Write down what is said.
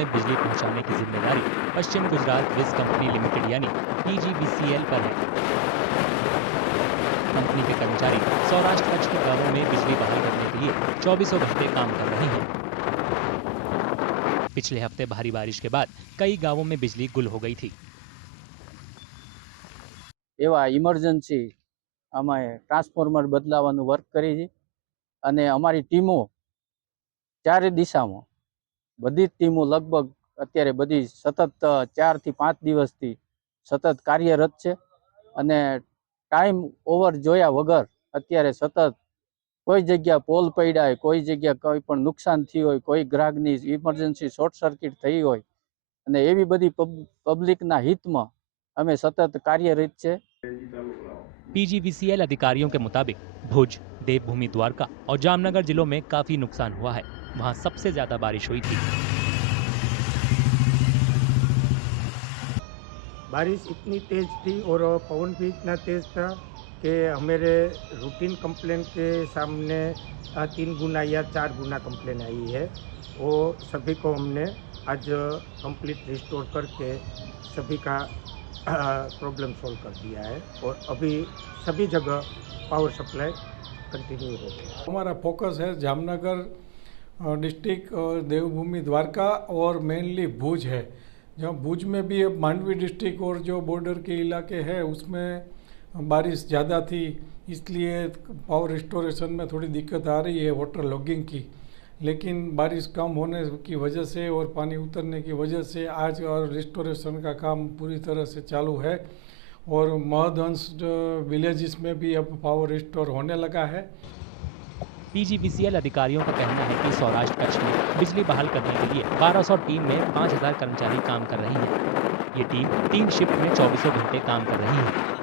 में बिजली पहुंचाने की जिम्मेदारी पश्चिम गुजरात विज कंपनी लिमिटेड यानी पीजीवीसीएल पर है। कंपनी के कर्मचारी सौराष्ट्र कच्छ के गांवों में बिजली बहाल करने के लिए चौबीसों घंटे काम कर रहे हैं। पिछले हफ्ते भारी बारिश के बाद कई गांवों में बिजली गुल हो गई थी। एवा इमरजन्सी અમે ટ્રાન્સફોર્મર બદલાવાનું વર્ક કરી છે અને અમારી ટીમો ચારે દિશામાં બધી જ ટીમો લગભગ અત્યારે બધી સતત 4 થી 5 દિવસથી સતત કાર્યરત છે અને ટાઈમ ઓવર જોયા વગર અત્યારે સતત કોઈ જગ્યા પોલ પડ્યા હોય, કોઈ જગ્યા કોઈ પણ નુકસાન થયું હોય, કોઈ ગ્રાહકની ઇમરજન્સી શોર્ટ સર્કિટ થઈ હોય અને એવી બધી પબ્લિકના હિતમાં અમે સતત કાર્યરત છે। पीजीवीसीएल अधिकारियों के मुताबिक भुज, देवभूमि द्वारका और जामनगर जिलों में काफी नुकसान हुआ है। वहां सबसे ज्यादा बारिश हुई थी। बारिश इतनी तेज़ थी और पवन भी इतना तेज़ था कि हमारे रूटीन कंप्लेन के सामने 3 गुना या 4 गुना कंप्लेन आई है। वो सभी को हमने आज कंप्लीट रिस्टोर करके सभी का प्रॉब्लम सॉल्व कर दिया है और अभी सभी जगह पावर सप्लाई कंटिन्यू हो गया। हमारा फोकस है जामनगर डिस्ट्रिक्ट, देवभूमि द्वारका और मेनली भुज है। जहाँ भुज में भी अब मांडवी डिस्ट्रिक्ट और जो बॉर्डर के इलाके हैं उसमें बारिश ज़्यादा थी, इसलिए पावर रिस्टोरेशन में थोड़ी दिक्कत आ रही है वाटर लॉगिंग की। लेकिन बारिश कम होने की वजह से और पानी उतरने की वजह से आज और रिस्टोरेशन का काम पूरी तरह से चालू है और महदअंश विलेजेस में भी अब पावर रिस्टोर होने लगा है। पीजीवीसीएल अधिकारियों का कहना है कि सौराष्ट्र कच्छ में बिजली बहाल करने के लिए 1200 टीम में 5000 कर्मचारी काम कर रही हैं। ये टीम 3 शिफ्ट में 24 घंटे काम कर रही है।